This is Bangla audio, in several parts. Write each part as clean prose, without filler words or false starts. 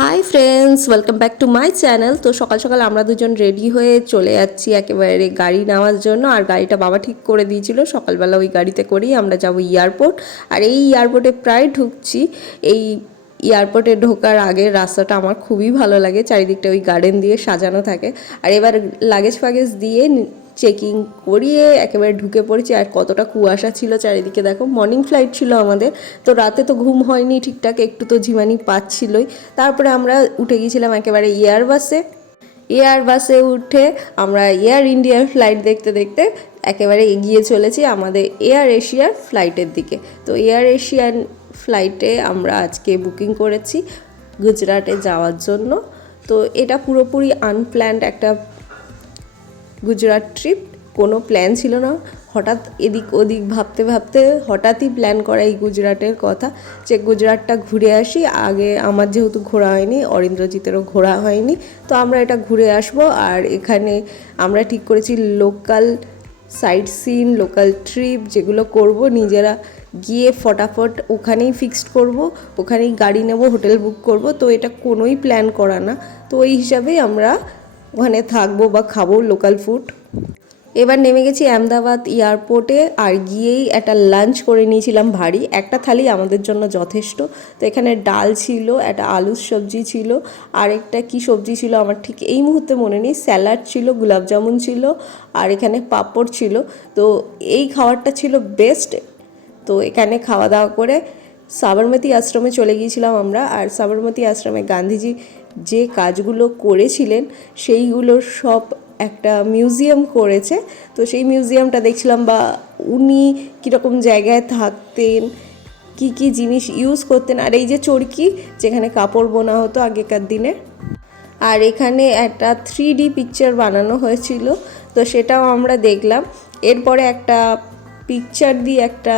Hi friends, welcome back to my channel. তো সকাল সকাল আমরা দুজন রেডি হয়ে চলে যাচ্ছি একেবারে গাড়ি নেওয়ার জন্য। আর গাড়িটা বাবা ঠিক করে দিয়েছিল, সকালবেলা ওই গাড়িতে করেই আমরা যাব এয়ারপোর্ট। আর এই এয়ারপোর্টে প্রায় ঢুকছি। এই এয়ারপোর্টে ঢোকার আগের রাস্তাটা আমার খুবই ভালো লাগে, চারিদিকটা ওই গার্ডেন দিয়ে সাজানো থাকে। আর এবার লাগেজ ফাগেজ দিয়ে চেকিং করিয়ে একেবারে ঢুকে পড়েছি। আর কতটা কুয়াশা ছিল চারিদিকে, দেখো মর্নিং ফ্লাইট ছিল আমাদের, তো রাতে তো ঘুম হয়নি ঠিকঠাক, একটু তো ঝিমানি পাচ্ছিলই। তারপরে আমরা উঠে গিয়েছিলাম একেবারে এয়ারবাসে উঠে আমরা এয়ার ইন্ডিয়ার ফ্লাইট দেখতে দেখতে একেবারে এগিয়ে চলেছি আমাদের এয়ার এশিয়ার ফ্লাইটের দিকে। তো এয়ার এশিয়ান ফ্লাইটে আমরা আজকে বুকিং করেছি গুজরাটে যাওয়ার জন্য। তো এটা পুরোপুরি আনপ্ল্যান্ড একটা গুজরাট ট্রিপ, কোনো প্ল্যান ছিল না। হঠাৎ এদিক ওদিক ভাবতে ভাবতে হঠাৎই প্ল্যান করা এই গুজরাটের কথা, যে গুজরাটটা ঘুরে আসি। আগে আমার যেহেতু ঘোরা হয়নি, অরিন্দ্রজিতেরও ঘোরা হয়নি, তো আমরা এটা ঘুরে আসবো। আর এখানে আমরা ঠিক করেছি local sightseeing, local trip যেগুলো করব নিজেরা গিয়ে ফটাফট ওখানেই ফিক্সড করব, ওখানেই গাড়ি নেব, হোটেল বুক করব। তো এটা কোনোই প্ল্যান করা না, তো ওই হিসাবেই আমরা ওখানে থাকবো বা খাবো লোকাল ফুড। এবার নেমে গেছি আহমেদাবাদ এয়ারপোর্টে, আর গিয়েই একটা লাঞ্চ করে নিয়েছিলাম ভারী। একটা থালি আমাদের জন্য যথেষ্ট। তো এখানে ডাল ছিল, একটা আলুর সবজি ছিল, আর একটা কী সবজি ছিল আমার ঠিক এই মুহূর্তে মনে নেই, স্যালাড ছিল, গোলাপ জামুন ছিল, আর এখানে পাঁপড় ছিল। তো এই খাবারটা ছিল বেস্ট। তো এখানে খাওয়া দাওয়া করে সাবরমতী আশ্রমে চলে গিয়েছিলাম আমরা। আর সাবরমতী আশ্রমে গান্ধীজি যে কাজগুলো করেছিলেন সেইগুলোর সব একটা মিউজিয়াম করেছে। তো সেই মিউজিয়ামটা দেখছিলাম, বা উনি কীরকম জায়গায় থাকতেন, কি কি জিনিস ইউজ করতেন। আর এই যে চরকি, যেখানে কাপড় বোনা হতো আগেকার দিনে। আর এখানে একটা 3D পিকচার বানানো হয়েছিল, তো সেটাও আমরা দেখলাম। এরপরে একটা পিকচার দিয়ে একটা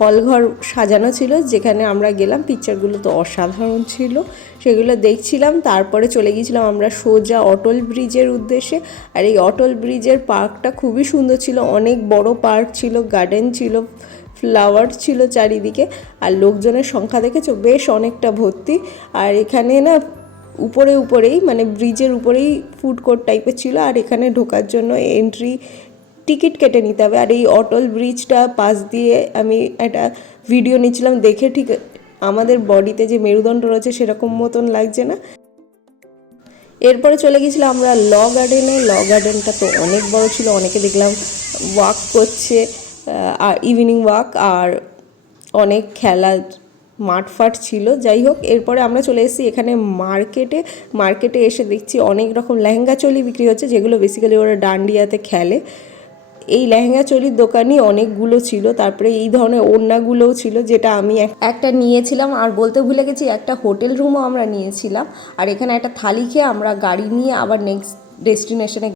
হলঘর সাজানো ছিল, যেখানে আমরা গেলাম। পিকচারগুলো তো অসাধারণ ছিল, সেগুলো দেখছিলাম। তারপরে চলে গিয়েছিলাম আমরা সোজা অটল ব্রিজের উদ্দেশ্যে। আর এই অটল ব্রিজের পার্কটা খুবই সুন্দর ছিল, অনেক বড় পার্ক ছিল, গার্ডেন ছিল, ফ্লাওয়ার ছিল চারিদিকে। আর লোকজনের সংখ্যা দেখেছো, বেশ অনেকটা ভর্তি। আর এখানে না উপরেই মানে ব্রিজের উপরেই ফুড কোর্ট টাইপের ছিল। আর এখানে ঢোকার জন্য এন্ট্রি টিকিট কেটে নিতে হবে। আর এই অটল ব্রিজটা পাশ দিয়ে আমি একটা ভিডিও নিচ্ছিলাম, দেখে ঠিক আমাদের বডিতে যে মেরুদণ্ড রয়েছে সেরকম মতন লাগছে না। এরপরে চলে গেছিলাম আমরা ল গার্ডেনটা তো অনেক বড় ছিল, অনেকে দেখলাম ওয়াক করছে, আর ইভিনিং ওয়াক, আর অনেক খেলার মাঠ ফাট ছিল। যাই হোক, এরপরে আমরা চলে এসেছি এখানে মার্কেটে এসে দেখছি অনেক রকম লেহেঙ্গা চলি বিক্রি হচ্ছে, যেগুলো বেসিক্যালি ওরা ডান্ডিয়াতে খেলে। এই লেহেঙ্গা চলির দোকানই অনেকগুলো ছিল। তারপরে এই ধরনের ওড়নাগুলোও ছিল, যেটা আমি একটা নিয়েছিলাম। আর বলতে ভুলে গেছি, একটা হোটেল রুমও আমরা নিয়েছিলাম। আর এখানে একটা থালি খেয়ে আমরা গাড়ি নিয়ে আবার নেক্সট ডেস্টিনেশনে